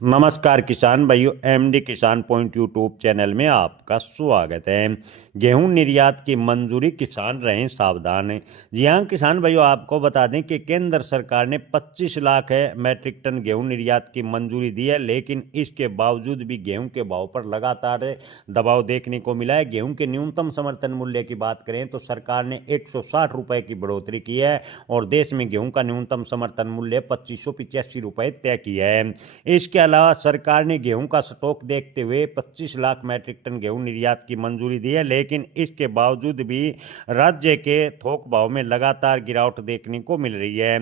नमस्कार किसान भाइयों, एमडी किसान पॉइंट यूट्यूब चैनल में आपका स्वागत है। गेहूं निर्यात की मंजूरी, किसान रहें सावधान। जी हां किसान भाइयों, आपको बता दें कि केंद्र सरकार ने 25 लाख मैट्रिक टन गेहूं निर्यात की मंजूरी दी है, लेकिन इसके बावजूद भी गेहूं के भाव पर लगातार दबाव देखने को मिला है। गेहूं के न्यूनतम समर्थन मूल्य की बात करें तो सरकार ने 160 रुपए की बढ़ोतरी की है और देश में गेहूं का न्यूनतम समर्थन मूल्य 2585 रुपए तय किया है। इसके अलावा सरकार ने गेहूं का स्टॉक देखते हुए 25 लाख मैट्रिक टन गेहूं निर्यात की मंजूरी दी है, लेकिन इसके बावजूद भी राज्य के थोक भाव में लगातार गिरावट देखने को मिल रही है।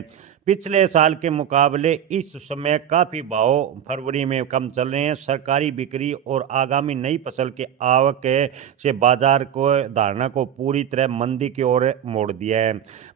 पिछले साल के मुकाबले इस समय काफ़ी भाव फरवरी में कम चल रहे हैं। सरकारी बिक्री और आगामी नई फसल के आवक से बाजार को धारणा को पूरी तरह मंदी की ओर मोड़ दिया है।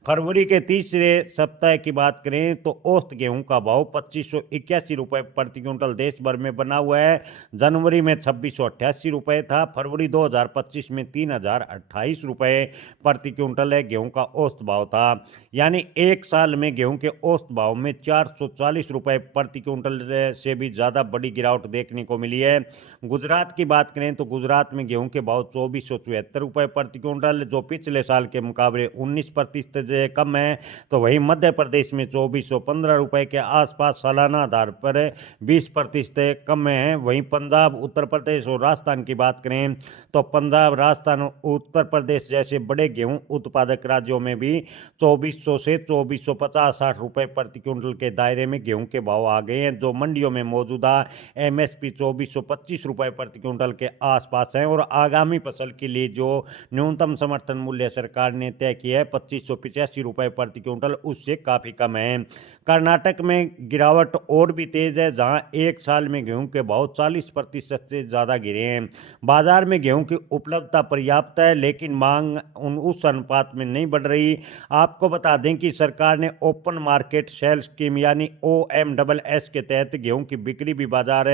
फरवरी के तीसरे सप्ताह की बात करें तो औसत गेहूं का भाव 2581 रुपये प्रति क्विंटल देश भर में बना हुआ है। जनवरी में 2688 रुपये था। फरवरी 2025 में 3028 रुपये प्रति क्विंटल है गेहूं का औसत भाव था। यानी एक साल में गेहूं के औसत भाव में 440 रुपये प्रति क्विंटल से भी ज़्यादा बड़ी गिरावट देखने को मिली है। गुजरात की बात करें तो गुजरात में गेहूं के भाव 2474 रुपये प्रति क्विंटल, जो पिछले साल के मुकाबले 19% कम है। तो वहीं मध्य प्रदेश में 2415 रुपये के आसपास सालाना आधार पर 20% कम है। वहीं पंजाब, उत्तर प्रदेश और राजस्थान की बात करें तो पंजाब, राजस्थान, उत्तर प्रदेश जैसे बड़े गेहूं उत्पादक राज्यों में भी 2400 से 2450-60 रुपये प्रति क्विंटल के दायरे में गेहूं के भाव आ गए हैं, जो मंडियों में मौजूदा एमएसपी 2425 रुपये प्रति क्विंटल के आसपास है। और आगामी फसल के लिए जो न्यूनतम समर्थन मूल्य सरकार ने तय किया है 2585 रुपये प्रति क्विंटल, उससे काफ़ी कम है। कर्नाटक में गिरावट और भी तेज है, जहां एक साल में गेहूं के भाव 40% से ज़्यादा गिरे हैं। बाजार में गेहूं की उपलब्धता पर्याप्त है, लेकिन मांग उस अनुपात में नहीं बढ़ रही। आपको बता दें कि सरकार ने ओपन मार्केट सेल स्कीम यानी OMSS के तहत गेहूं की बिक्री भी बाजार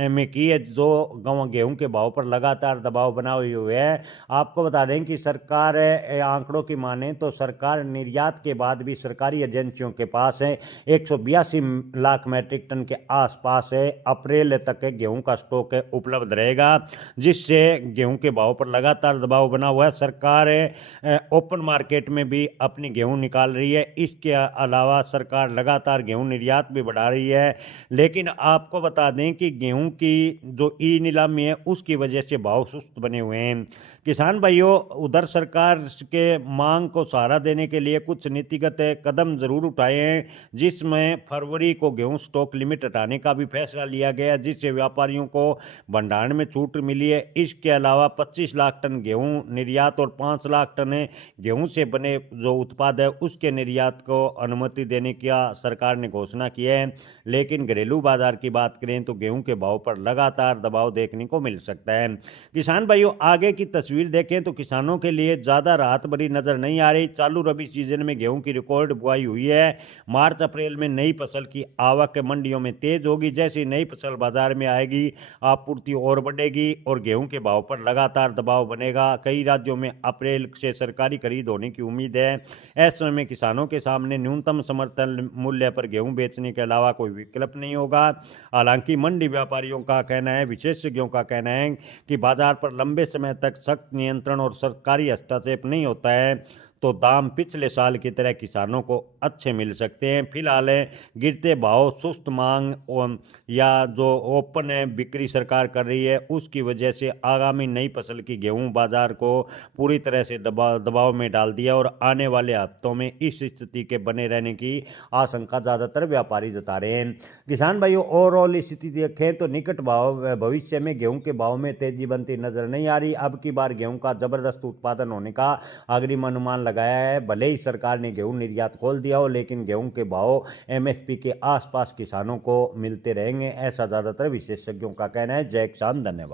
में की है, जो गेहूं के भाव पर लगातार दबाव बनाए हुए है। आपको बता दें कि सरकार आंकड़ों की माने तो सरकार निर्यात के बाद भी सरकारी एजेंसियों के पास 182 लाख मैट्रिक टन के आसपास अप्रैल तक गेहूं का स्टॉक उपलब्ध रहेगा, जिससे गेहूं के भाव पर लगातार दबाव बना हुआ है। सरकार ओपन मार्केट में भी अपनी गेहूं निकाल रही है। इसके अलावा सरकार लगातार गेहूं निर्यात भी बढ़ा रही है। लेकिन आपको बता दें कि गेहूं की जो ई नीलामी है उसकी वजह से भाव सुस्त बने हुए हैं। किसान भाइयों, उधर सरकार के मांग को सहारा देने के लिए कुछ नीतिगत कदम जरूर उठाए हैं, जिसमें फरवरी को गेहूं स्टॉक लिमिट हटाने का भी फैसला लिया गया, जिससे व्यापारियों को भंडारण में छूट मिली है। इसके अलावा 25 लाख टन गेहूं निर्यात और 5 लाख टन गेहूं से बने जो उत्पाद है उसके निर्यात को अनुमति देने का सरकार ने घोषणा की है। लेकिन घरेलू बाजार की बात करें तो गेहूं के भाव पर लगातार दबाव देखने को मिल सकता है। किसान भाइयों, आगे की तस्वीर देखें तो किसानों के लिए ज़्यादा राहत भरी नजर नहीं आ रही। चालू रबी सीजन में गेहूं की रिकॉर्ड बुआई हुई है। मार्च अप्रैल में नई फसल की आवक मंडियों में तेज होगी। जैसे नई फसल बाजार में आएगी, आपूर्ति और बढ़ेगी और गेहूं के भाव पर लगातार दबाव बनेगा। कई राज्यों में अप्रैल से सरकारी खरीद होने की उम्मीद है। ऐसे में किसानों के सामने न्यूनतम समर्थन मूल्य पर गेहूं बेचने के अलावा कोई विकल्प नहीं होगा। हालांकि मंडी व्यापारियों का कहना है, विशेषज्ञों का कहना है कि बाजार पर लंबे समय तक सख्त नियंत्रण और सरकारी हस्तक्षेप नहीं होता है तो दाम पिछले साल की तरह किसानों को अच्छे मिल सकते हैं। फिलहाल गिरते भाव, सुस्त मांग या जो ओपन बिक्री सरकार कर रही है उसकी वजह से आगामी नई फसल की गेहूं बाजार को पूरी तरह से दबाव में डाल दिया और आने वाले हफ्तों में इस स्थिति के बने रहने की आशंका ज़्यादातर व्यापारी जता रहे हैं। किसान भाइयों, ओवरऑल स्थिति देखें तो निकट भाव भविष्य में गेहूं के भाव में तेजी बनती नजर नहीं आ रही। अब की बार गेहूं का जबरदस्त उत्पादन होने का अग्रिम अनुमान लगाया है। भले ही सरकार ने गेहूं निर्यात खोल दिया हो, लेकिन गेहूं के भाव एमएसपी के आसपास किसानों को मिलते रहेंगे, ऐसा ज्यादातर विशेषज्ञों का कहना है। जय किसान, धन्यवाद।